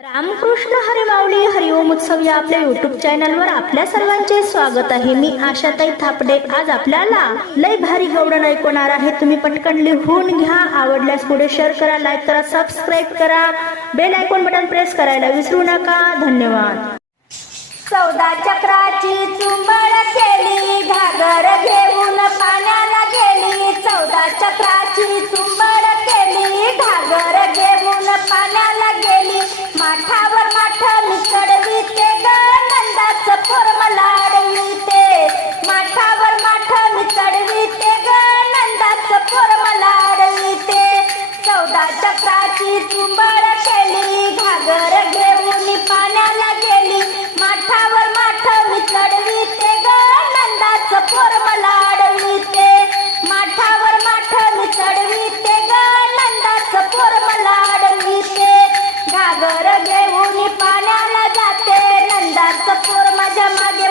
रामकृष्ण हरी माऊली हरिओम उत्सव या आपल्या युट्यूब चॅनलवर आपल्या सर्वांचे स्वागत आहे। मी आशाताई थापडे। आज आपल्याला लय भारी गवळण ऐकवणार आहे। तुम्ही पटकन लिहून घ्या। आवडल्यास पुढे शेअर करा, लाईक करा, सबस्क्राईब करा, बेल आयकॉन बटन प्रेस करायला विसरू नका। धन्यवाद। 14 चक्राची चुंबड केली, घागर घेऊन पाण्याला गेली। 14 चक्राची चुंबड केली, घागर घेऊन पाण्याला गेली। माठावर माठ मी चढविते ग, नंदाचं पोर मला अडविते। माठावर माठ मी चढविते ग, नंदाचं पोर मला अडविते। 14 चक्राची चुंबड केली, घागर घेऊन पाण्याला गेली। माठावर माठ मी चढविते ग, नंदाचं पोर मला अडविते। माठावर माठ मी चढविते ग, नंदाचं पोर मला अडविते। घागर घेऊन पाण्याला जाते, नंदाचं पोर माझ्या मागे